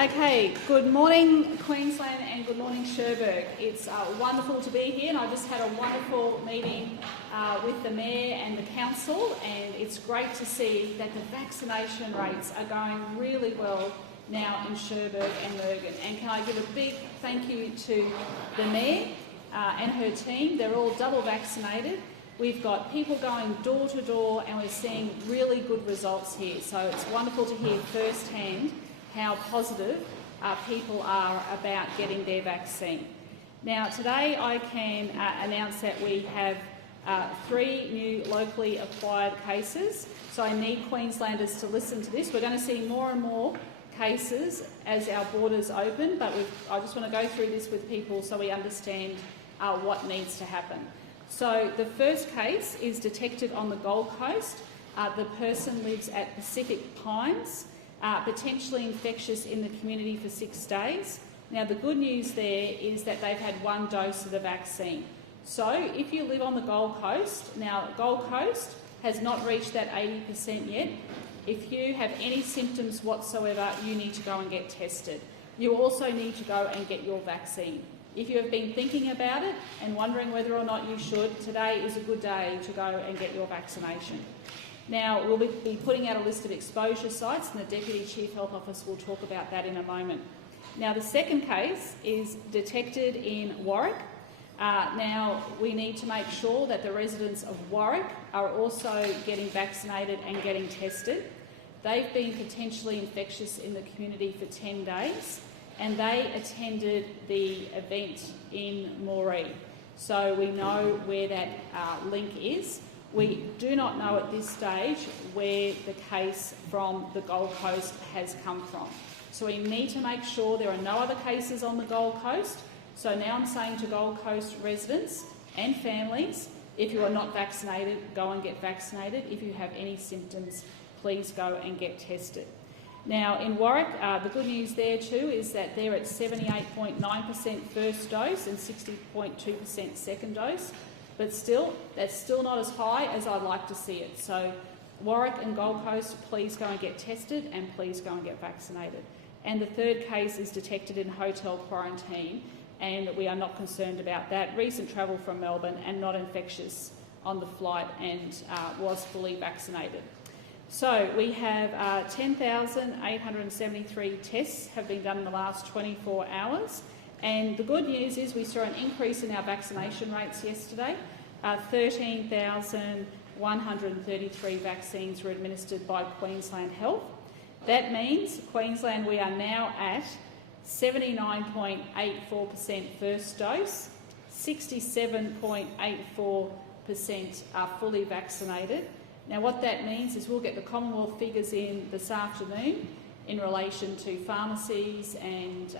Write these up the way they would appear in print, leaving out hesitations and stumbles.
Okay, good morning Queensland and good morning Cherbourg. It's wonderful to be here, and I just had a wonderful meeting with the Mayor and the Council, and it's great to see that the vaccination rates are going really well now in Cherbourg and Melbourne. And can I give a big thank you to the Mayor and her team. They're all double vaccinated. We've got people going door to door and we're seeing really good results here. So it's wonderful to hear firsthand how positive people are about getting their vaccine. Now today I can announce that we have 3 new locally acquired cases. So I need Queenslanders to listen to this. We're going to see more and more cases as our borders open, but I just want to go through this with people so we understand what needs to happen. So the first case is detected on the Gold Coast. The person lives at Pacific Pines, potentially infectious in the community for 6 days. Now the good news there is that they've had 1 dose of the vaccine. So if you live on the Gold Coast, now Gold Coast has not reached that 80% yet. If you have any symptoms whatsoever, you need to go and get tested. You also need to go and get your vaccine. If you have been thinking about it and wondering whether or not you should, today is a good day to go and get your vaccination. Now, we'll be putting out a list of exposure sites, and the Deputy Chief Health Officer will talk about that in a moment. Now, the second case is detected in Warwick. Now, we need to make sure that the residents of Warwick are also getting vaccinated and getting tested. They've been potentially infectious in the community for 10 days. And they attended the event in Moree. So we know where that link is. We do not know at this stage where the case from the Gold Coast has come from. So we need to make sure there are no other cases on the Gold Coast. So now I'm saying to Gold Coast residents and families, if you are not vaccinated, go and get vaccinated. If you have any symptoms, please go and get tested. Now, in Warwick, the good news there too is that they're at 78.9% first dose and 60.2% second dose, but still, that's still not as high as I'd like to see it. So Warwick and Gold Coast, please go and get tested and please go and get vaccinated. And the third case is detected in hotel quarantine, and we are not concerned about that. Recent travel from Melbourne and not infectious on the flight and was fully vaccinated. So we have 10,873 tests have been done in the last 24 hours. And the good news is we saw an increase in our vaccination rates yesterday. 13,133 vaccines were administered by Queensland Health. That means Queensland, we are now at 79.84% first dose, 67.84% are fully vaccinated. Now what that means is we'll get the Commonwealth figures in this afternoon in relation to pharmacies and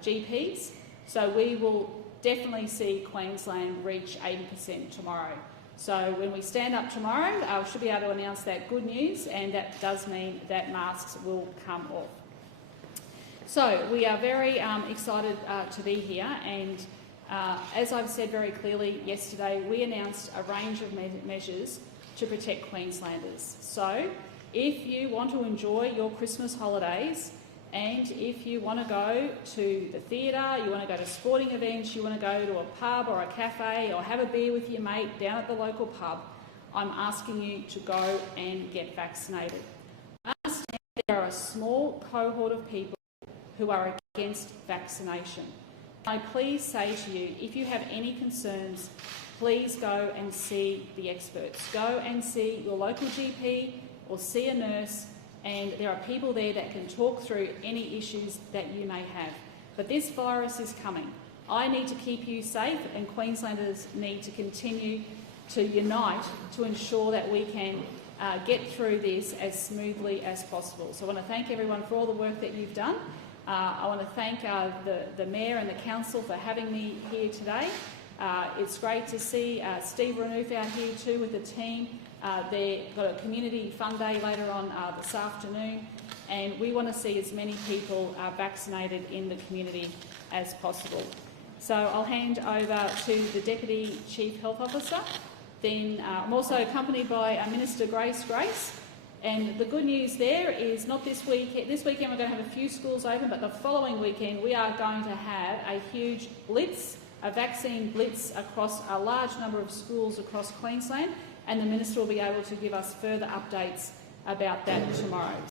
GPs. So we will definitely see Queensland reach 80% tomorrow. So when we stand up tomorrow, we should be able to announce that good news, and that does mean that masks will come off. So we are very excited to be here, and as I've said very clearly yesterday, we announced a range of measures to protect Queenslanders. So if you want to enjoy your Christmas holidays, and if you want to go to the theatre, you want to go to sporting events, you want to go to a pub or a cafe or have a beer with your mate down at the local pub, I'm asking you to go and get vaccinated. I understand there are a small cohort of people who are against vaccination. I please say to you, if you have any concerns, please go and see the experts. Go and see your local GP or see a nurse, and there are people there that can talk through any issues that you may have. But this virus is coming. I need to keep you safe, and Queenslanders need to continue to unite to ensure that we can get through this as smoothly as possible. So I want to thank everyone for all the work that you've done. I want to thank the Mayor and the Council for having me here today. It's great to see Steve Renouf out here too with the team. They've got a community fun day later on this afternoon, and we want to see as many people vaccinated in the community as possible. So I'll hand over to the Deputy Chief Health Officer. Then I'm also accompanied by Minister Grace, And the good news there is not this weekend. This weekend we're going to have a few schools open, but the following weekend we are going to have a huge blitz, a vaccine blitz across a large number of schools across Queensland, and the Minister will be able to give us further updates about that tomorrow.